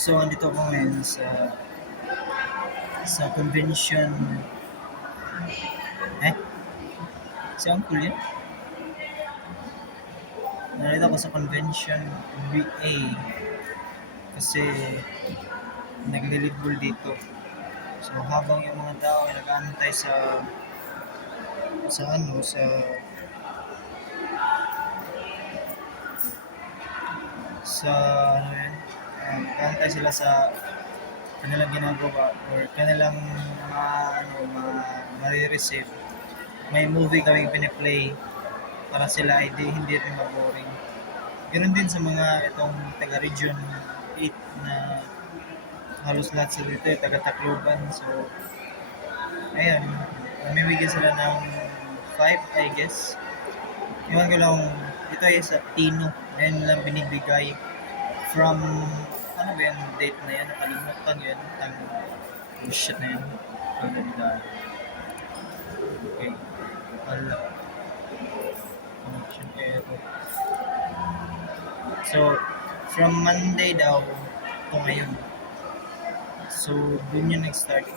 So, andito ako ngayon sa convention. Si Uncle yan? Narito ako sa convention VA kasi naglilibol dito. So, habang yung mga tao ay nag-aantay sa ano, sa ano yan, nag-aantay sila sa kanilang ginagawa or kanilang marireceive. May movie kaming piniplay para sila ay hindi rin maboring. Ganoon din sa mga itong taga-region 8 na halos lahat sila dito ay taga-Tacloban. So, ayan, namimigay sila ng 5, I guess. Iwan ko lang, ito ay sa Tino. Ayan lang binibigay from, ano ba yung date na yan? Nakalimutan yun. Shit na yan. Ang ganda. Okay. Wala. Connection error. So, from Monday daw, ito ngayon. So, dun yung nag-start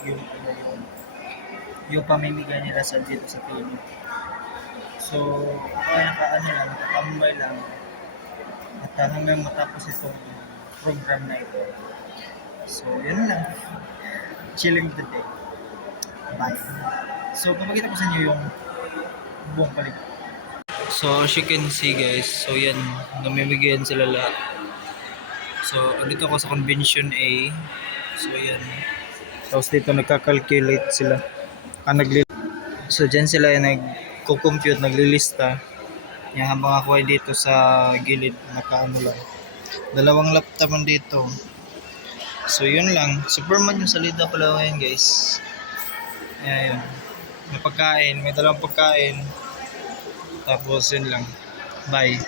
yung pamimigay nila sa dito sa Tino. So, kaya nakatambay lang at hanggang matapos itong program na ito. So, yun lang. Chilling the day. Bye. So, papakita ko sa inyo yung buong paligid. So, as you can see guys, so yan, namimigyan sila lahat. So, dito ako sa convention A. So, yan. Tapos dito nagka-calculate sila. So, dyan sila yung nagko-compute, naglilista. Yan, habang ako ay dito sa gilid, nakaano lang. 2 laptop dito. So, yun lang. Superman yung salida pala ngayon guys. Ayan, yun. May pagkain, may 2 pagkain. Tapos yun lang. Bye.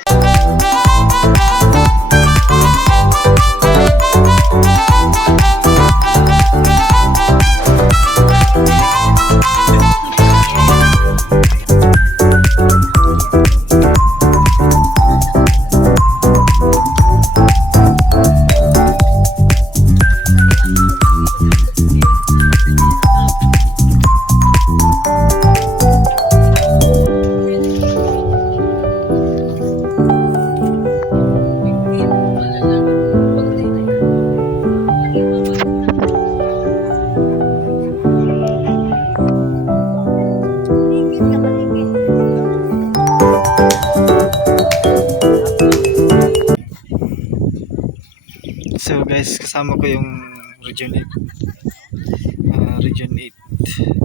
So guys, kasama ko yung Region 8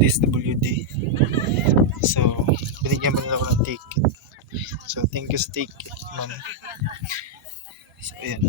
DSWD. So binigyan mo nila ako ng ticket. So thank you sa ticket, ma'am. So ayan.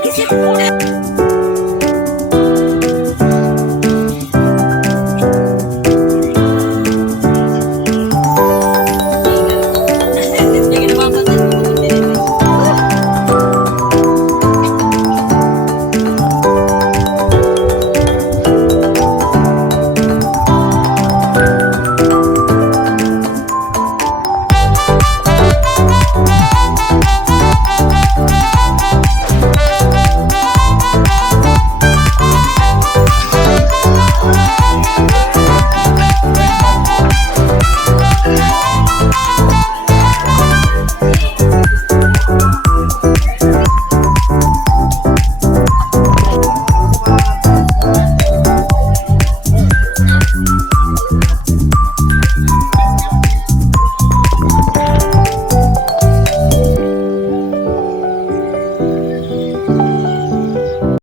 Agisip ko.